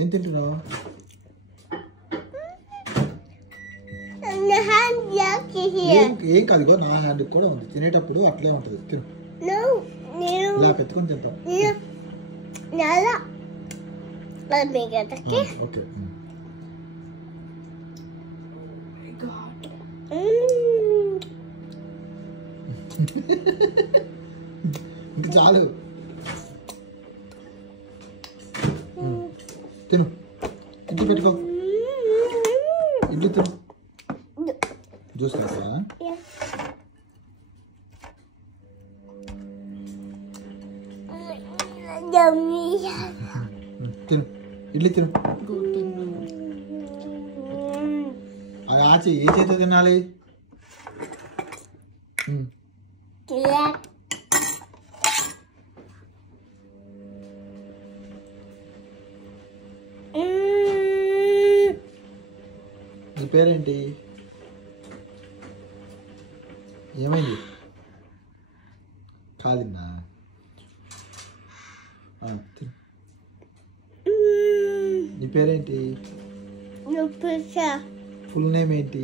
ఏం తింటున్నావు? ఏం కాదు, ఇగో నా హ్యాండ్ కూడా ఉంది. తినేటప్పుడు అట్లే ఉంటుంది. తిను. ఇలా పెట్టుకొని తింటాం. ఓకే. ఇంకా చాలు. తిను. ఇడ్లీ పెట్టుకో. ఇడ్లీ తిను. జ్యూస్ కాసా? తిను. ఇడ్లీ తిను. అది ఆచి ఏ చేతితో తినాలి? నీ పేరేంటి? ఏమైంది? కాలిందా? నీ పేరేంటి? ఫుల్ నేమ్ ఏంటి?